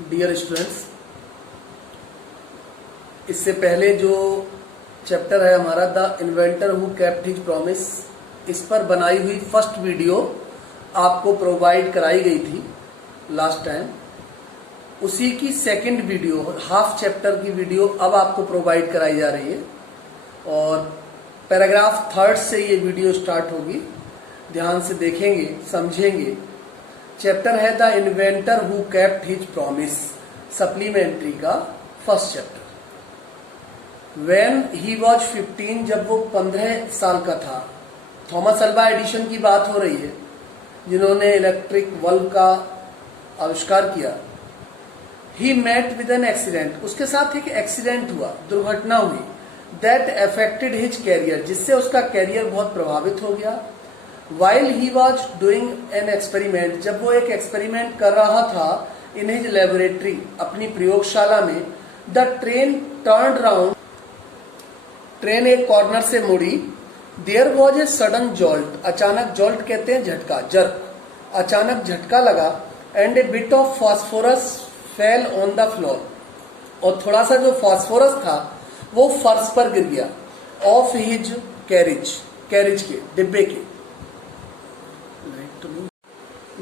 Dear students, इससे पहले जो चैप्टर है हमारा the inventor who kept his promise, इस पर बनाई हुई फर्स्ट वीडियो आपको प्रोवाइड कराई गई थी लास्ट टाइम। उसी की सेकंड वीडियो, हाफ चैप्टर की वीडियो अब आपको प्रोवाइड कराई जा रही है और पैराग्राफ थर्ड से ये वीडियो स्टार्ट होगी। ध्यान से देखेंगे, समझेंगे। चैप्टर है the inventor who kept his promise, supplementary का first chapter. When he was 15, जब वो 15 साल का था। थॉमस अल्वा एडिशन की बात हो रही है, जिन्होंने इलेक्ट्रिक बल्ब का आविष्कार किया। He met with an accident, उसके साथ एक एक्सीडेंट हुआ, दुर्घटना हुई। दैट अफेक्टेड हिज कैरियर, जिससे उसका कैरियर बहुत प्रभावित हो गया। While he was doing an experiment, जब वो एक एक्सपेरिमेंट कर रहा था इन हिज लेबोरेटरी, अपनी प्रयोगशाला में। The train turn round, train एक कॉर्नर से मुड़ी। There was a sudden jolt, अचानक, जॉल्ट कहते हैं झटका, जर्क, अचानक झटका लगा। And a bit of phosphorus fell on the floor, और थोड़ा सा जो फास्फोरस था वो फर्श पर गिर गया। ऑफ हिज कैरिज, कैरिज के डिब्बे के।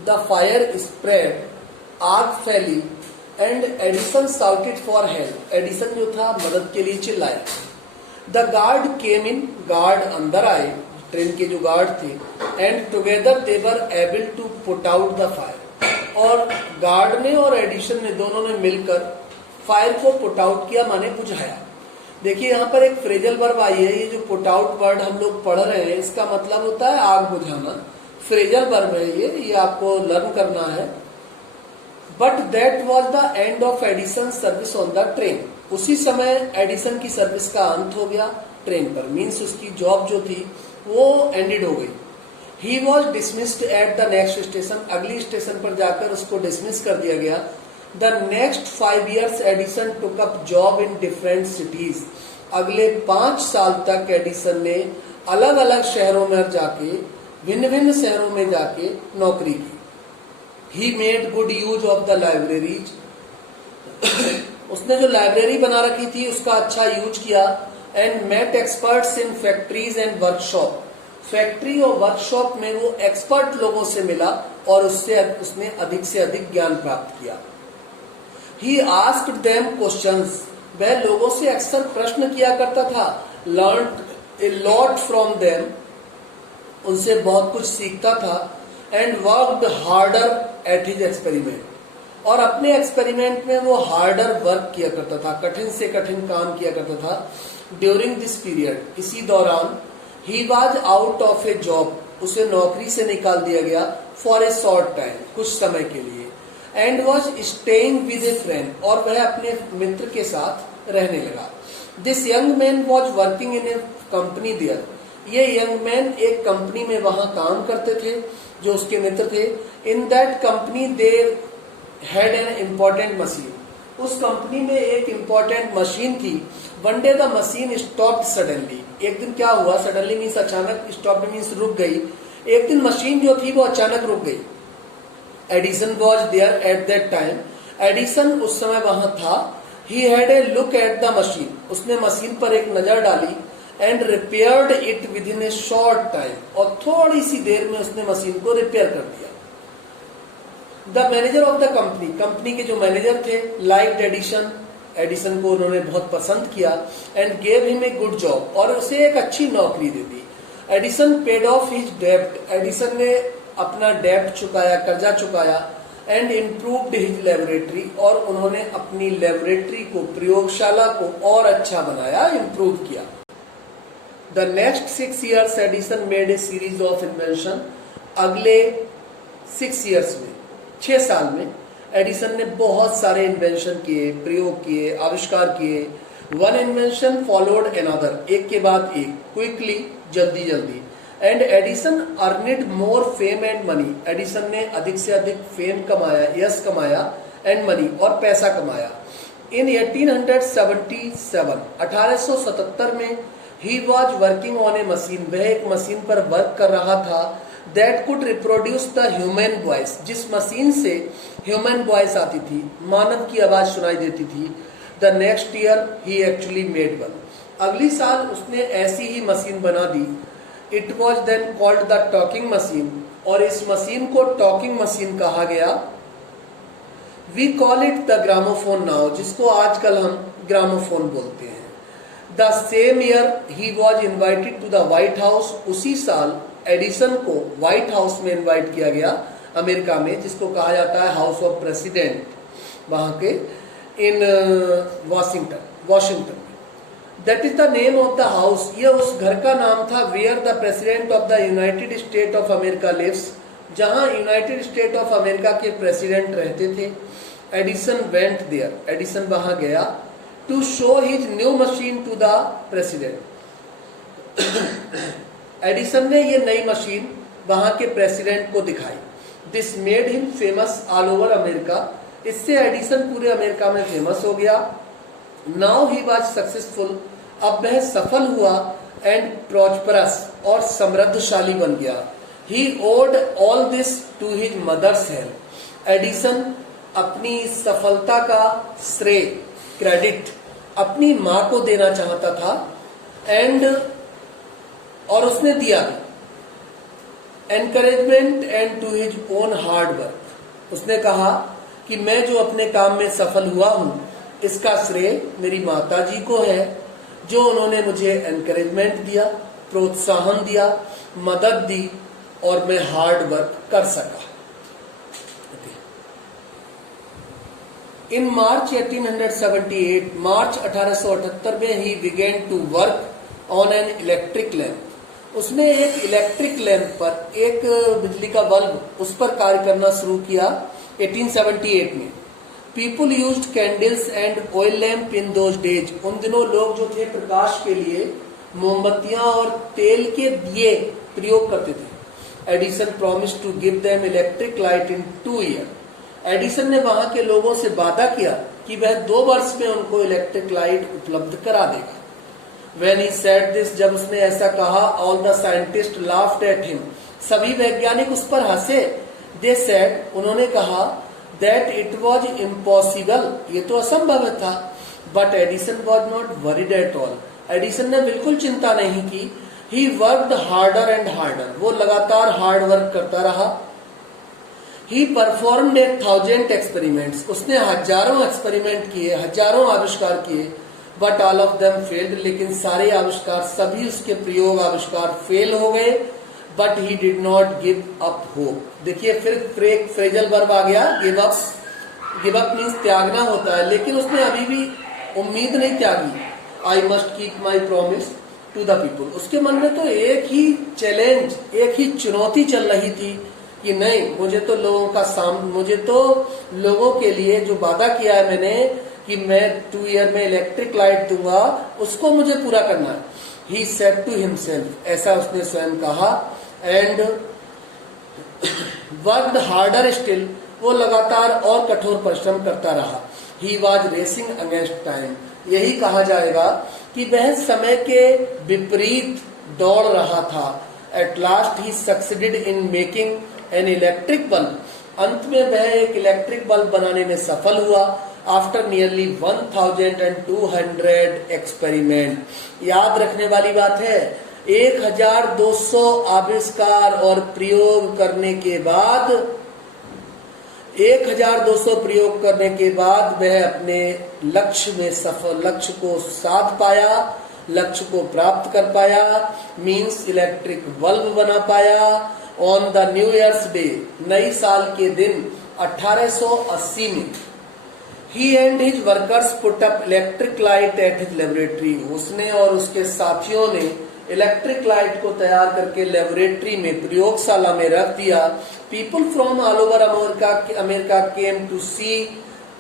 द फायर स्प्रेड, आग फैली। And Edison shouted for help, Edison जो था मदद के लिए चिल्लाया। The guard came in, guard अंदर आए, ट्रेन के जो गार्ड थे। And together they were able to put out the fire, और गार्ड ने और एडिसन ने, दोनों ने मिलकर फायर को पुट आउट किया, माने बुझाया। देखिए यहाँ पर एक फ्रेजल वर्ब आई है। ये जो पुट आउट वर्ड हम लोग पढ़ रहे हैं, इसका मतलब होता है आग बुझाना। फ्रेजल वर्ब है ये आपको लर्न करना है। But that was the end of Edison service on the train, उसी समय एडिसन की सर्विस का अंत हो गया ट्रेन पर। मीन्स उसकी जॉब जो थी वो एंडेड हो गई। He was dismissed at the next station, अगली स्टेशन पर जाकर उसको डिसमिस कर दिया गया। The next 5 years Edison took up job in different cities, अगले 5 साल तक एडिसन ने अलग अलग शहरों में जाके, भिन्न भिन्न शहरों में जाके नौकरी की। He made good use of the libraries, उसने जो लाइब्रेरी बना रखी थी उसका अच्छा यूज किया। And met experts in factories and workshop, factory और वर्कशॉप में वो एक्सपर्ट लोगों से मिला और उसने अधिक से अधिक ज्ञान प्राप्त किया। ही आस्क्ड देम क्वेश्चंस, वह लोगों से अक्सर प्रश्न किया करता था। Learned a lot from them, उनसे बहुत कुछ सीखता था। And worked harder at his experiment, और अपने एक्सपेरिमेंट में वो हार्डर वर्क किया करता था, कठिन से कठिन काम किया करता था। ड्यूरिंग दिस पीरियड, इसी दौरान। He was out of A job, उसे नौकरी से निकाल दिया गया। फॉर ए शॉर्ट टाइम, कुछ समय के लिए। And was staying with a friend, और वह अपने मित्र के साथ रहने लगा। This young man was working in a company there, ये यंग मैन एक कंपनी में वहां काम करते थे जो उसके मित्र थे। In that company they had an important machine, उस कंपनी में एक इम्पोर्टेंट मशीन थी। One day the machine stopped suddenly, एक दिन क्या हुआ, सडनली मीन्स अचानक, स्टॉप्ड मीन्स रुक गई। एक दिन मशीन जो थी वो अचानक रुक गई। Edison was there at that time, Edison उस समय वहां था। He had a look at the machine, उसने मशीन पर एक नजर डाली। And repaired it within a short time, और थोड़ी सी देर में उसने मशीन को रिपेयर कर दिया। The manager of the company, company के जो मैनेजर थे, लाइक्ड एडिसन, एडिसन को उन्होंने बहुत पसंद किया। And gave him a good job, और उसे एक अच्छी नौकरी दे दी। एडिसन पेड ऑफ हिज डेब्ट, एडिसन ने अपना डेब्ट चुकाया, कर्जा चुकाया। एंड इम्प्रूव्ड हिज लेबोरेटरी, और उन्होंने अपनी लेबोरेटरी को, प्रयोगशाला को और अच्छा बनाया, इम्प्रूव किया। The next 6 years Edison made a series of invention, अगले 6 years में, 6 साल में एडिसन ने बहुत सारे इन्वेंशन किए, प्रयोग किए, आविष्कार किए। वन इन्वेंशन फॉलोड अनदर, एक के बाद एक, क्विकली, जल्दी जल्दी। And Edison earned more fame and money, Edison ने अधिक से अधिक फेम कमाया, यश कमाया, एंड मनी, और पैसा कमाया। इन 1877, 1877 में he was working on a machine, वह एक मशीन पर वर्क कर रहा था। That could reproduce the human voice, जिस मशीन से ह्यूमन वॉइस आती थी, मानव की आवाज सुनाई देती थी। The next year he actually made one, अगली साल उसने ऐसी ही मशीन बना दी। It was then called the talking machine, और इस मशीन को टॉकिंग मशीन कहा गया। We call it the gramophone now, जिसको आजकल हम ग्रामोफोन बोलते हैं। The same year he was invited to the White House, उसी साल एडिसन को व्हाइट हाउस में इन्वाइट किया गया अमेरिका में, जिसको कहा जाता है हाउस ऑफ प्रेसिडेंट, वहां के in Washington. That is the name of the house, ये उस घर का नाम था where the president of the United State of America lives, जहां यूनाइटेड स्टेट ऑफ अमेरिका के प्रेसिडेंट रहते थे। एडिसन वेंट देयर, एडिसन वहां गया to show his new machine to the president. Edison ने ये नई मशीन वहां के प्रेसिडेंट को दिखाई। This made him famous all over America, इससे एडिसन पूरे अमेरिका में फेमस हो गया। नाउ ही वॉज सक्सेसफुल, अब वह सफल हुआ, एंड प्रॉस्परस, और समृद्धशाली बन गया। He owed all this to his mother's help, Edison अपनी सफलता का श्रेय, क्रेडिट अपनी मां को देना चाहता था, एंड और उसने दिया भी। Encouragement and to his own hard work, उसने कहा कि मैं जो अपने काम में सफल हुआ हूं, इसका श्रेय मेरी माता जी को है, जो उन्होंने मुझे एनकरेजमेंट दिया, प्रोत्साहन दिया, मदद दी, और मैं हार्ड वर्क कर सका। इन मार्च 1878, मार्च 1878 में he began to work on an electric lamp, उसने एक इलेक्ट्रिक लैंप पर, एक बिजली का बल्ब, उस पर कार्य करना शुरू किया 1878 में। People used candles and oil lamp in those days, उन दिनों लोग जो थे प्रकाश के लिए मोमबत्तियां और तेल के दिए प्रयोग करते थे। Edison promised to give them electric light in 2 year, Edison ने वहां के लोगों से वादा किया कि वह 2 वर्ष में उनको इलेक्ट्रिक लाइट उपलब्ध करा देगा। When he said this, जब उसने ऐसा कहा, all the scientists laughed at him, सभी वैज्ञानिक उस पर हंसे। They said, उन्होंने कहा, that it was impossible, ये तो असंभव था। But Edison was not worried at all, Edison ने बिल्कुल चिंता नहीं की। He worked harder and harder, वो लगातार हार्ड वर्क करता रहा। He performed 1000 experiments, उसने हजारों एक्सपेरिमेंट किए, हजारों आविष्कार किए। But all of them failed, लेकिन सारे आविष्कार, सभी उसके प्रयोग आविष्कार फेल हो गए। But he did not give up hope, देखिए फिर फ्रेजल वर्ब आ गया, give up. Give up means त्यागना होता है, लेकिन उसने अभी भी उम्मीद नहीं त्यागी। I must keep my promise to the people, उसके मन में तो एक ही चैलेंज, एक ही चुनौती चल रही थी कि नहीं, मुझे तो लोगों के लिए जो वादा किया है मैंने कि मैं 2 ईयर में इलेक्ट्रिक लाइट दूंगा, उसको मुझे पूरा करना है। ही सेड टू हिमसेल्फ, ऐसा उसने स्वयं कहा। एंड वर्कड हार्डर स्टिल, वो लगातार और कठोर परिश्रम करता रहा। He was racing against time, यही कहा जाएगा कि वह समय के विपरीत दौड़ रहा था। At last he succeeded in making an electric bulb, अंत में वह एक इलेक्ट्रिक बल्ब बनाने में सफल हुआ। आफ्टर नियरली 1200 एक्सपेरिमेंट, याद रखने वाली बात है, 1200 आविष्कार और प्रयोग करने के बाद, 1200 प्रयोग करने के बाद वह अपने लक्ष्य में सफल, लक्ष्य को साध पाया, लक्ष्य को प्राप्त कर पाया। मीन्स इलेक्ट्रिक बल्ब बना पाया। On the new years day, नई साल के दिन 1880 में, he and his workers put up electric light at his laboratory, उसने और उसके साथियों ने इलेक्ट्रिक लाइट को तैयार करके लेबोरेटरी में, प्रयोगशाला में रख दिया। People from all over America came to see,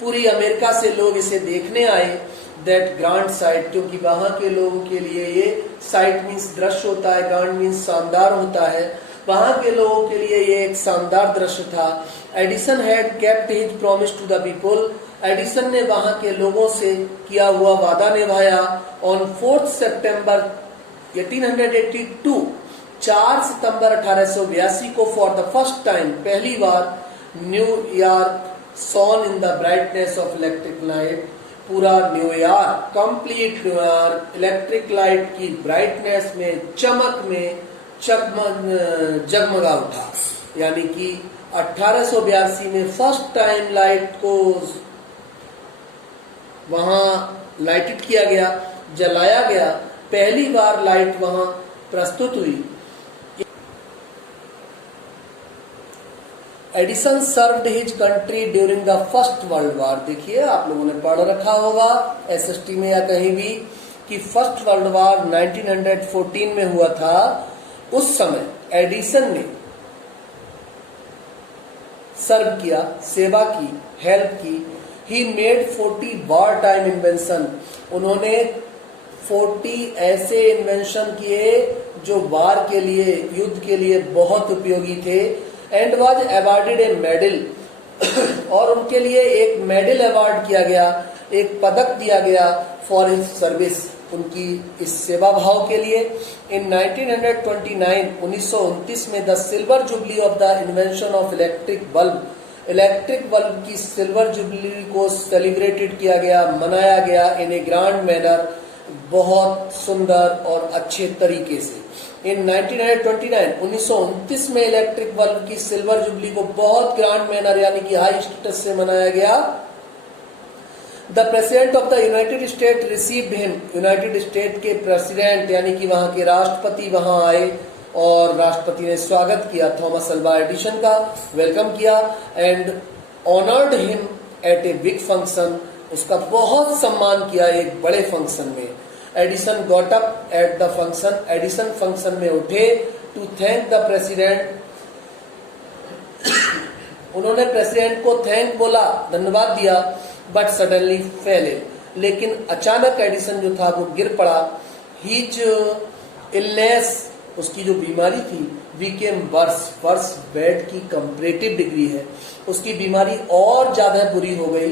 पूरी अमेरिका से लोग इसे देखने आए। दैट ग्रांड साइट, क्योंकि वहां के लोगों के लिए ये साइट मीन्स दृश्य होता है, ग्रांड मीन्स शानदार होता है, वहां के लोगों के लिए ये एक शानदार दृश्य था। Edison had kept his promise to the people, Edison ने वहां के लोगों से किया हुआ वादा निभाया। ऑन 4 सितंबर 1882, 4 सितंबर 1882 को फॉर द फर्स्ट टाइम पहली बार New York shone in the brightness of electric light, पूरा New York, complete New York electric light की ब्राइटनेस में, चमक में जगमगा उठा। यानी कि 1882 में फर्स्ट टाइम लाइट को वहां लाइटेड किया गया, जलाया गया, पहली बार लाइट वहां प्रस्तुत हुई। Edison served his country during the first world war. देखिए, आप लोगों ने पढ़ रखा होगा एसएसटी में या कहीं भी कि फर्स्ट वर्ल्ड वॉर 1914 में हुआ था। उस समय एडिसन ने सर्व किया, सेवा की, हेल्प की। He made 40 war time invention. उन्होंने 40 ऐसे इन्वेंशन किए जो वार के लिए, युद्ध के लिए बहुत उपयोगी थे। And was awarded A medal और उनके लिए एक मेडल अवार्ड किया गया, एक पदक दिया गया फॉर हिज सर्विस, उनकी इस सेवा भाव के लिए। इन 1929 में the silver jubilee of the invention of electric bulb की सिल्वर जुबली को सेलिब्रेटेड किया गया, मनाया गया इन ए ग्रांड मैनर, बहुत सुंदर और अच्छे तरीके से। इन 1929 में इलेक्ट्रिक बल्ब की सिल्वर जुबली को बहुत ग्रांड मैनर यानी कि हाई स्टेटस से मनाया गया। The president of the United state received him. United state के प्रेसिडेंट यानी कि वहां के राष्ट्रपति वहां आए और राष्ट्रपति ने स्वागत किया थॉमस अल्वा एडिसन का, वेलकम किया and honoured him at a big function. उसका बहुत सम्मान किया एक बड़े फंक्शन में। Edison got up at the function. Edison function में उठे टू थैंक द प्रेसिडेंट। उन्होंने प्रेसिडेंट को थैंक बोला, धन्यवाद दिया। But suddenly fail. लेकिन अचानक एडिसन जो था वो गिर पड़ा। हिज इलनेस, उसकी जो बीमारी थी, बिकेम वर्स बैड की कंपैरेटिव डिग्री है, उसकी बीमारी और ज्यादा बुरी हो गई,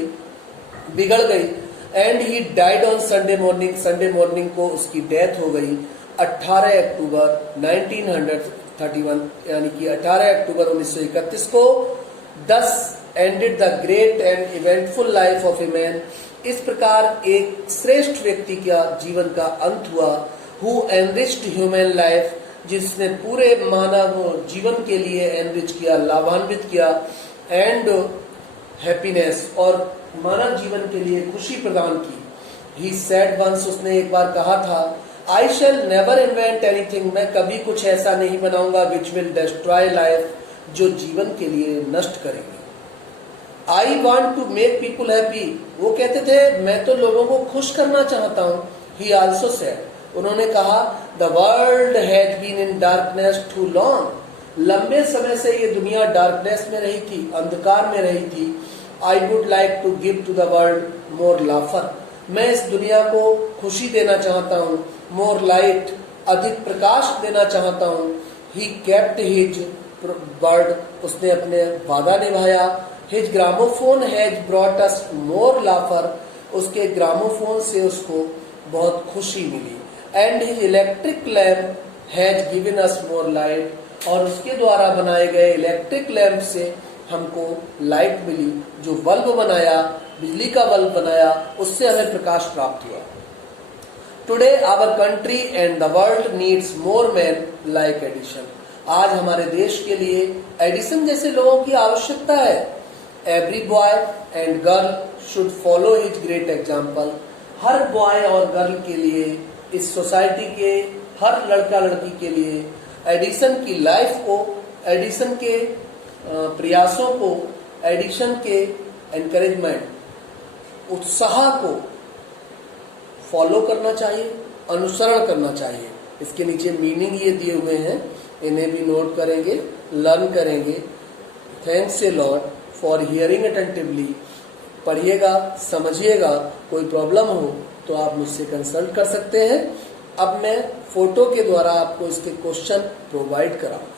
बिगड़ गई। And he died on Sunday morning को उसकी डेथ हो गई 18 अक्टूबर 1931 यानी कि 18 अक्टूबर 1931 को। दस ended the great and eventful life of a man. इस प्रकार एक श्रेष्ठ व्यक्ति का जीवन का अंत हुआ। हु एनरिच्ड ह्यूमन लाइफ, जिसने पूरे मानव जीवन के लिए एनरिच किया, लाभान्वित किया, एंड हैप्पीनेस और मानव जीवन के लिए खुशी प्रदान की। ही सेड वंस, उसने एक बार कहा था, आई शैल नेवर इन्वेंट एनीथिंग, मैं कभी कुछ ऐसा नहीं बनाऊंगा विच विल डिस्ट्रॉय लाइफ, जो जीवन के लिए नष्ट करेंगे। I want to make people happy, वो कहते थे मैं तो लोगों को खुश करना चाहता हूँ। ही आल्सो सेड, उन्होंने कहा, the world has been in darkness too long, लंबे समय से ये दुनिया डार्कनेस में रही थी, अंधकार में रही थी। I would like to give to the world more laughter, मैं इस दुनिया को खुशी देना चाहता हूँ, मोर लाइट, अधिक प्रकाश देना चाहता हूँ। ही केप्ट हिज वर्ड, उसने अपने वादा निभाया। His gramophone has brought us more laughter, उसके ग्रामोफोन से उसको बहुत खुशी मिली। And his electric lamp has given us more light, और उसके द्वारा बनाए गए इलेक्ट्रिक लैम्प से हमको लाइट मिली। जो बल्ब बनाया, बिजली का बल्ब बनाया, उससे हमें प्रकाश प्राप्त हुआ। Today our country and the world needs more man like Edison, आज हमारे देश के लिए एडिसन जैसे लोगों की आवश्यकता है। Every boy and girl should follow his great example, her boy और गर्ल के लिए, इस सोसाइटी के हर लड़का लड़की के लिए एडिसन की लाइफ को, एडिसन के प्रयासों को, एडिसन के एनकरेजमेंट, उत्साह को फॉलो करना चाहिए, अनुसरण करना चाहिए। इसके नीचे मीनिंग ये दिए हुए हैं, इन्हें भी नोट करेंगे, लर्न करेंगे। Thanks a lot for hearing attentively, पढ़िएगा, समझिएगा। कोई प्रॉब्लम हो तो आप मुझसे कंसल्ट कर सकते हैं। अब मैं फोटो के द्वारा आपको इसके क्वेश्चन प्रोवाइड कराऊंगा।